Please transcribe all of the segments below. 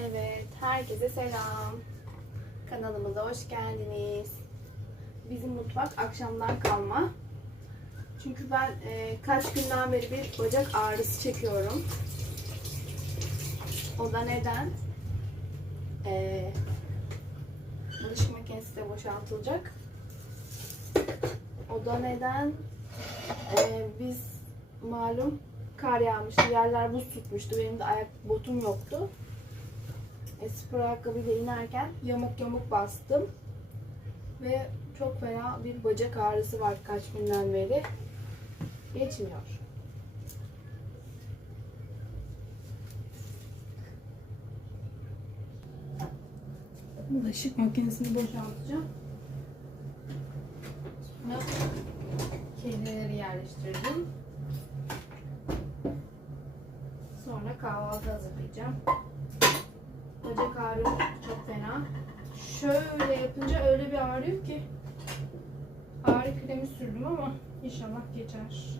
Evet, herkese selam. Kanalımıza hoş geldiniz. Bizim mutfak akşamdan kalma. Çünkü ben e, kaç günden beri bir bacak ağrısı çekiyorum. O da neden? E, bulaşık makinesi de boşaltılacak. O da neden? E, biz malum kar yağmıştı, yerler buz tutmuştu. Benim de ayak botum yoktu. E, spor ayakkabıyla inerken yamuk yamuk bastım. Ve çok fena bir bacak ağrısı var kaç günden beri. Geçmiyor. Bulaşık makinesini boşaltacağım. Sonra kedileri yerleştirdim. Sonra kahvaltı hazırlayacağım. Bacak ağrıyor çok fena. Şöyle yapınca öyle bir ağrıyor ki. Ağrı kremi sürdüm ama inşallah geçer.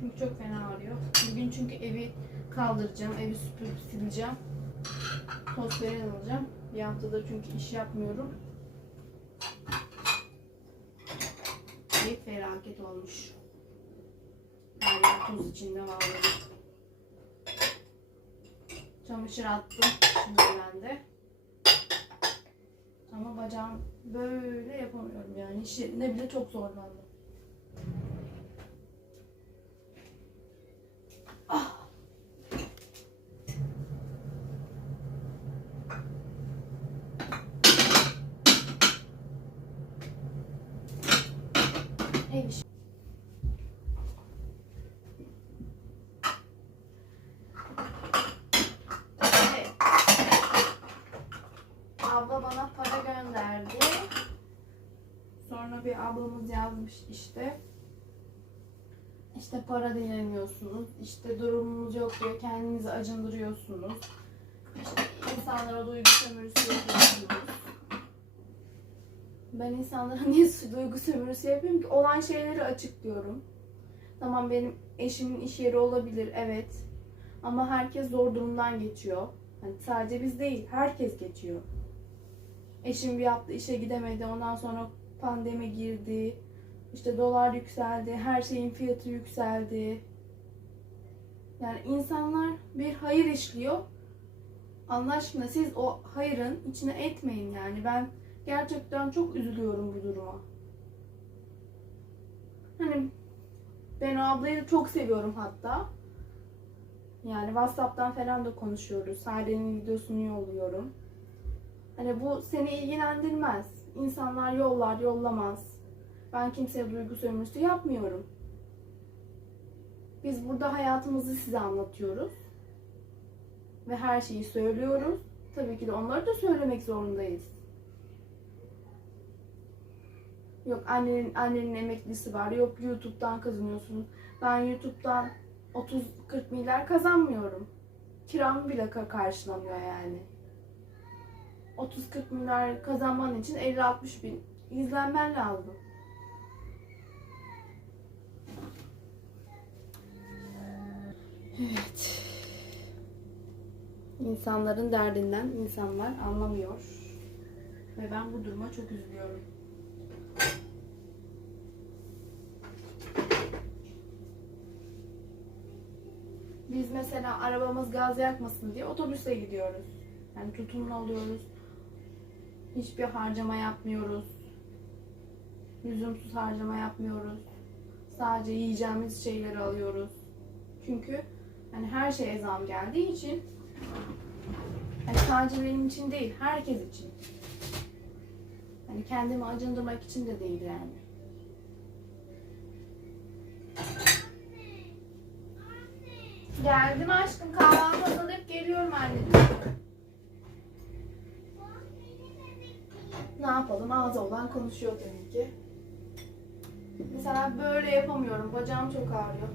Çünkü çok fena ağrıyor. Bugün çünkü evi kaldıracağım, evi süpürüp sileceğim. Toz alacağım. Bir haftadır çünkü iş yapmıyorum. Bir felaket olmuş. Yer toz içinde vallahi. Çamaşır attım şimdi ben de. Ama bacağım böyle yapamıyorum yani. İş yerinde bile çok zorlandım. Ah! Neymiş? Evet. Abla bana para gönderdi. Sonra bir ablamız yazmış işte. İşte para dileniyorsunuz. İşte durumunuz yok diye kendinizi acındırıyorsunuz. İşte insanlara duygu sömürüsü yapıyorsunuz. Ben insanlara niye duygu sömürüsü yapıyorum ki? Olan şeyleri açıklıyorum. Tamam benim eşimin iş yeri olabilir evet. Ama herkes zor durumdan geçiyor. Hani sadece biz değil, herkes geçiyor. Eşim bir hafta işe gidemedi. Ondan sonra pandemi girdi. İşte dolar yükseldi. Her şeyin fiyatı yükseldi. Yani insanlar bir hayır işliyor. Allah siz o hayırın içine etmeyin yani. Ben gerçekten çok üzülüyorum bu duruma. Hani ben o ablayı çok seviyorum hatta. Yani WhatsApp'tan falan da konuşuyoruz. Sade'nin videosunu yolluyorum. Hani bu seni ilgilendirmez. İnsanlar yollar, yollamaz. Ben kimseye duygu sömürüsü yapmıyorum. Biz burada hayatımızı size anlatıyoruz. Ve her şeyi söylüyoruz. Tabii ki de onları da söylemek zorundayız. Yok annenin annenin emeklisi var. Yok YouTube'dan kazanıyorsunuz. Ben YouTube'dan 30-40 milyar kazanmıyorum. Kiram bile ka- karşılamıyor yani. 30-40 milyar kazanman için 50-60 bin izlenmen lazım. Evet. İnsanların derdinden insanlar anlamıyor. Ve ben bu duruma çok üzülüyorum. Biz mesela arabamız gaz yakmasın diye otobüse gidiyoruz. Yani tutumlu oluyoruz. Hiçbir harcama yapmıyoruz. Lüzumsuz harcama yapmıyoruz. Sadece yiyeceğimiz şeyleri alıyoruz. Çünkü hani her şeye zam geldiği için hani sadece benim için değil, herkes için. Hani kendimi acındırmak için de değil yani. Geldim aşkım kahvaltı hazırlayıp geliyorum anneciğim. Ne yapalım ağzı olan konuşuyor tabii ki. Mesela böyle yapamıyorum. Bacağım çok ağrıyor.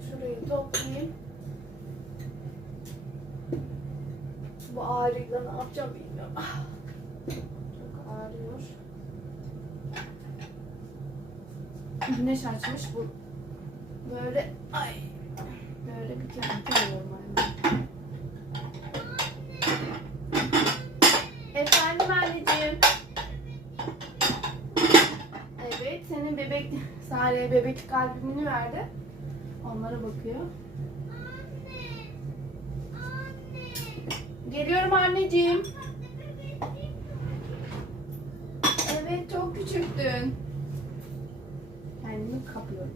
Şurayı toplayayım. Bu ağrıyla ne yapacağım bilmiyorum. Ah. Çok ağrıyor. Güneş açmış bu. Böyle ay böyle bir Kendi tanıyorum anne. Efendim anneciğim. Evet, senin bebek Sare'ye bebek kalbimini verdi. Onlara bakıyor. Geliyorum anneciğim. Evet, çok küçüktün. Kendimi kapıyorum.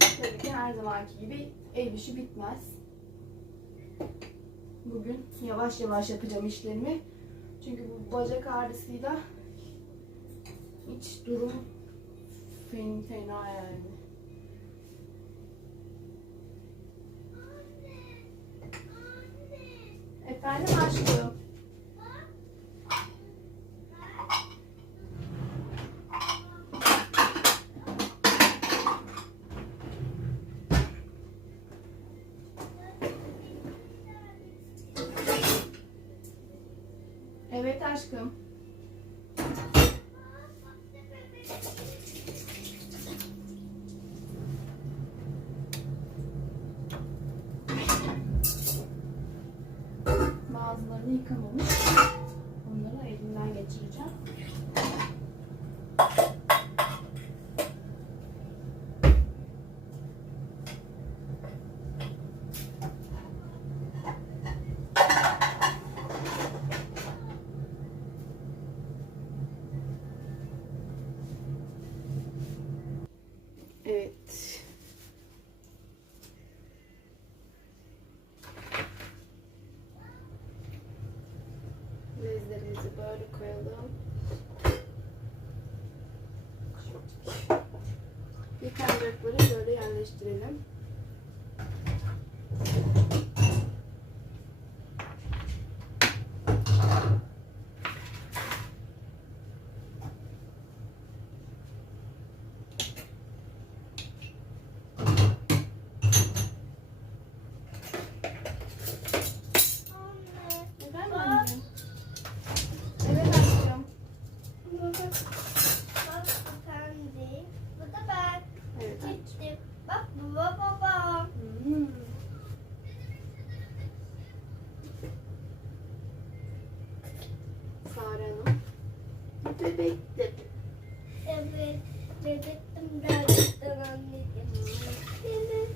Tabii ki her zamanki gibi ev işi bitmez. Bugün yavaş yavaş yapacağım işlerimi. Çünkü bu bacak ağrısıyla hiç durum fena yani. Efendim aşkım. Evet aşkım. Evet. Bezlerimizi böyle koyalım. Yıkanacakları böyle yerleştirelim. Efendim anneciğim? Evet aşkım. Bak efendi. Bu da ben. Evet. anneciğim. Gittim. Bak baba baba. Hmm. Sare Hanım. Bebekti. Evet. Bebektim dertten anneciğim. Evet.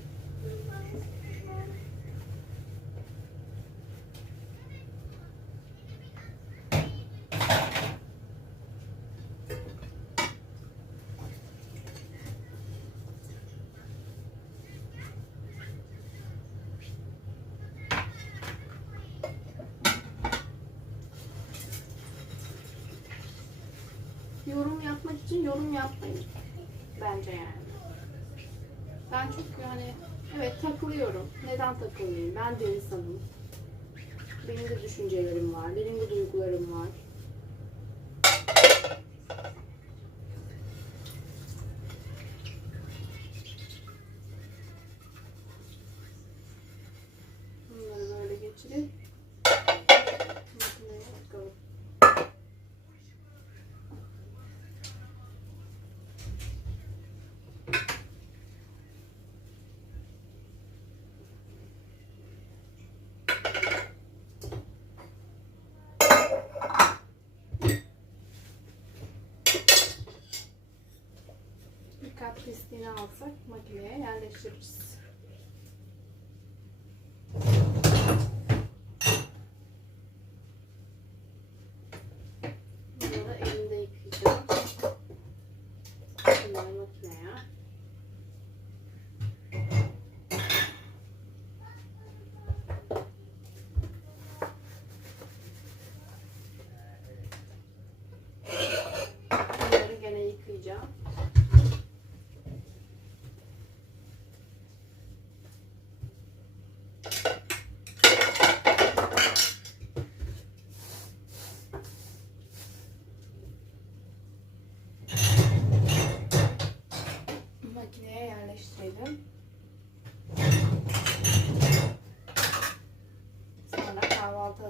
Yapmak için yorum yapmayın. Bence yani. Ben çok yani evet takılıyorum. Neden takılayım? Ben de insanım. Benim de düşüncelerim var. Benim de duygularım var. Bunları böyle geçirip makineye bakalım. Bir kat pisliğini alsak makineye yerleştiririz.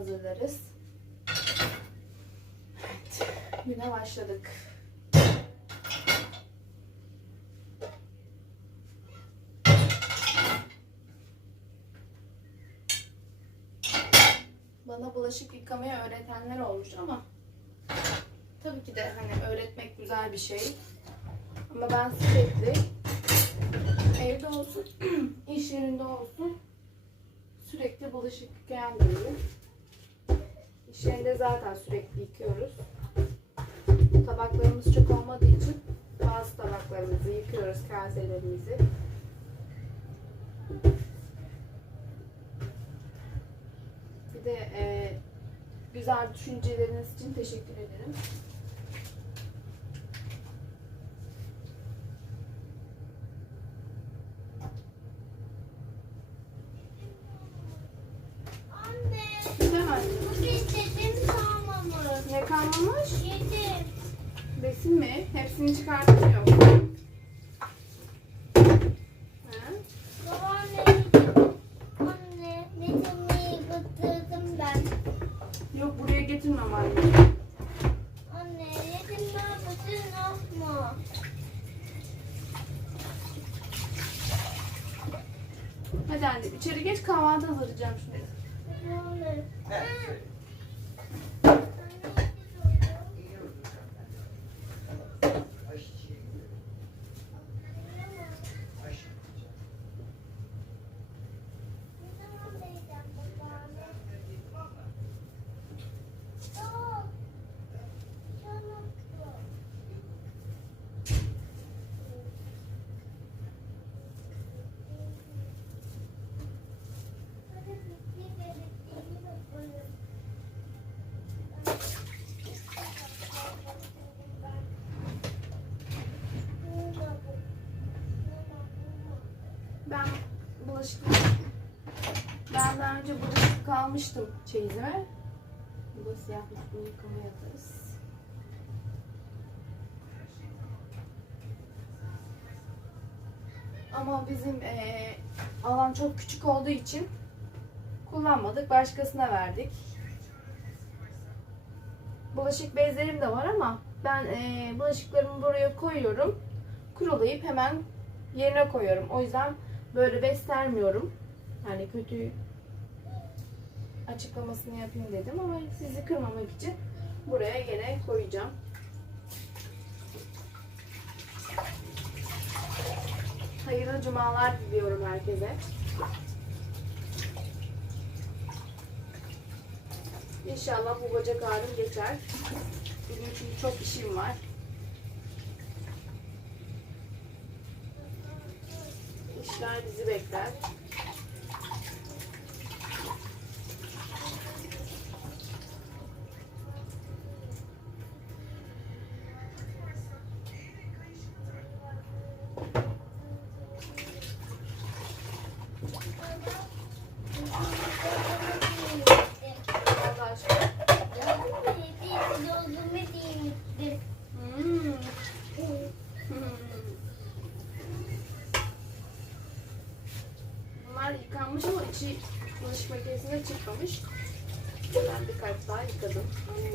hazırlarız. Evet, güne başladık. Bana bulaşık yıkamayı öğretenler olmuş ama tabii ki de hani öğretmek güzel bir şey. Ama ben sürekli evde olsun, iş yerinde olsun sürekli bulaşık yıkayan biriyim. Yerinde zaten sürekli yıkıyoruz. Tabaklarımız çok olmadığı için bazı tabaklarımızı yıkıyoruz, kaselerimizi. Bir de e, güzel düşünceleriniz için teşekkür ederim. Anne. Güzel anne. Bugün dedim kalmamış. Ne kalmamış? Yedim. Besin mi? Hepsini çıkartmıyor. Ha? Babaanne yedim. Anne. Nedeni götürdüm ben. Yok buraya getirmem anne. Anne yedim ben bütün asma. Hadi anne içeri geç kahvaltı hazırlayacağım şimdi. Babaanne. Ne zaman vereceğim babaanne? Yok. Canım yok. Hadi bir belirttiğini yapalım. Ben bulaşık ben daha önce bulaşık kalmıştım çeyizime. Bu da siyahmış bunu yıkamaya yaparız. Ama bizim eee, alan çok küçük olduğu için kullanmadık. Başkasına verdik. Bulaşık bezlerim de var ama ben eee, bulaşıklarımı buraya koyuyorum. Kurulayıp hemen yerine koyuyorum. O yüzden böyle beslenmiyorum. Yani kötü açıklamasını yapayım dedim ama sizi kırmamak için buraya yine koyacağım. Hayırlı cumalar diliyorum herkese. İnşallah bu bacak ağrım geçer. Bugün çünkü çok işim var. İşler bizi bekler. Bunlar yıkanmış ama içi bulaşık makinesine çıkmamış. Ben birkaç daha yıkadım. Hem ev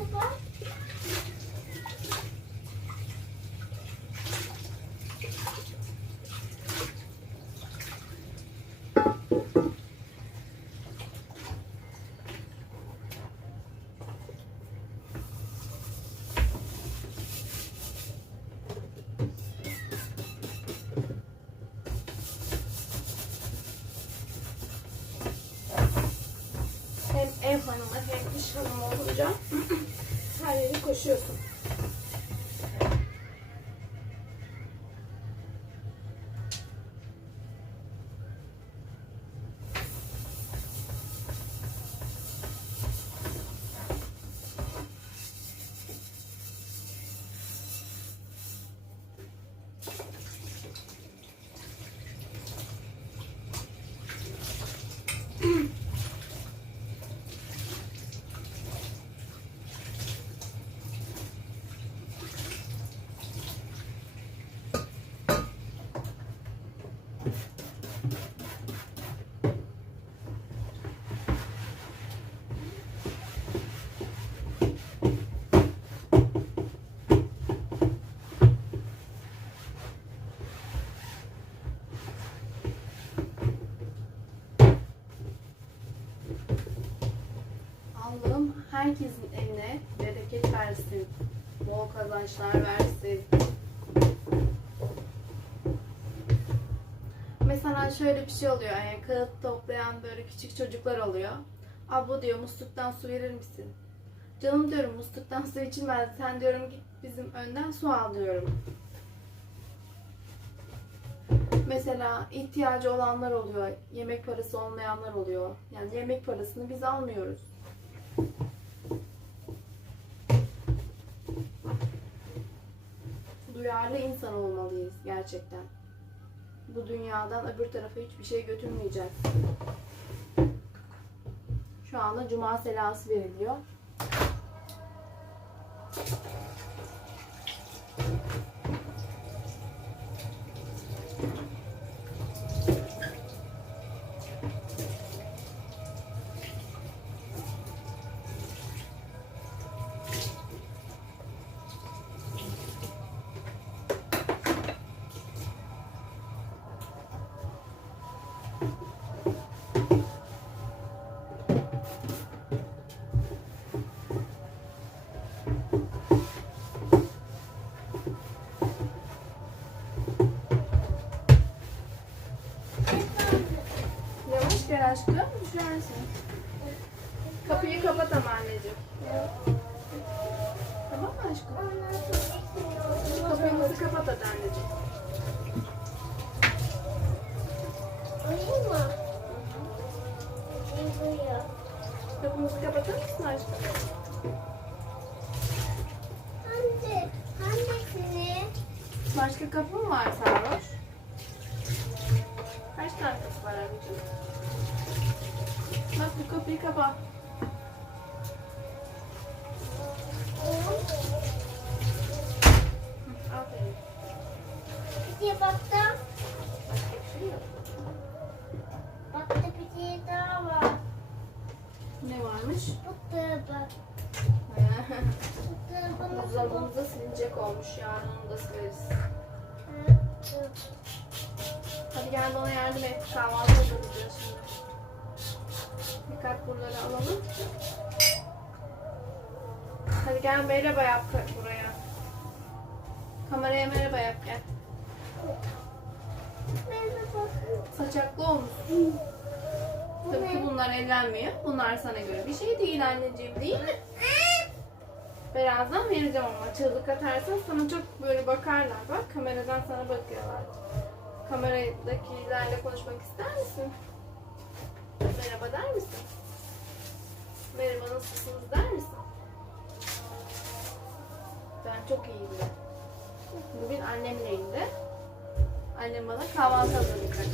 hem iş hanımı olunca her yere koşuyorsun. Kazançlar versin. Mesela şöyle bir şey oluyor. Yani kağıt toplayan böyle küçük çocuklar oluyor. Abla diyor musluktan su verir misin? Canım diyorum musluktan su içilmez. Sen diyorum git bizim önden su al diyorum. Mesela ihtiyacı olanlar oluyor. Yemek parası olmayanlar oluyor. Yani yemek parasını biz almıyoruz. Duyarlı insan olmalıyız gerçekten. Bu dünyadan öbür tarafa hiçbir şey götürmeyeceğiz. Şu anda cuma selası veriliyor. Yavaş gel aşkım, düşersin. Kapıyı kapat ama anneciğim. Tamam mı aşkım? Kapıyımızı kapat hadi anneciğim. Kapımızı kapatır mısın aşkım? Hande, hangisini? Başka kapı mı var Sarhoş? Kaç tane kapı var anneciğim? Bak bu kapıyı kapat. Hı, Aferin. Bir baktım. Baktı şey daha var. Ne varmış? Bu tarafa. Bu tarafa nasıl Buzdolabımıza olmuş. Yarın onu da sileriz. Hadi gel bana yardım et. Kahvaltı hazırlayacağız şimdi. Birkaç buraları alalım. Hadi gel merhaba yap buraya. Kameraya merhaba yap gel. Saçaklı olmuş. Tabii ki bunlar ellenmiyor. Bunlar sana göre bir şey değil anneciğim değil mi? Birazdan vereceğim ama çığlık atarsan sana çok böyle bakarlar. Bak kameradan sana bakıyorlar. Kameradakilerle konuşmak ister misin? Merhaba der misin? Merhaba nasılsınız der misin? Ben çok iyiyim de. Bugün annemin evinde. Annem bana kahvaltı hazırlayacak.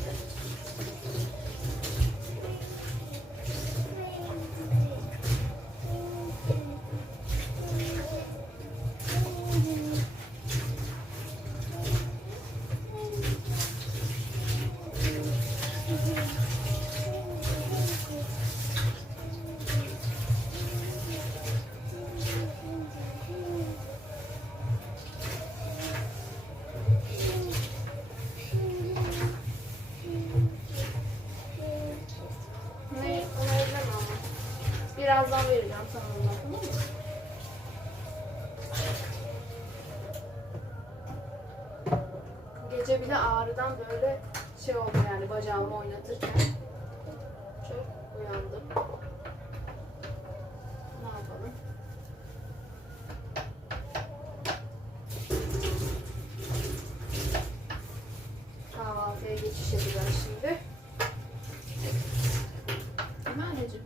Birazdan vereceğim sana onu. Tamam mı? Gece bile ağrıdan böyle şey oldu yani bacağımı oynatırken. Çok uyandım. Ne yapalım? Kahvaltıya geçiş yapacağız şimdi. Değil mi anneciğim?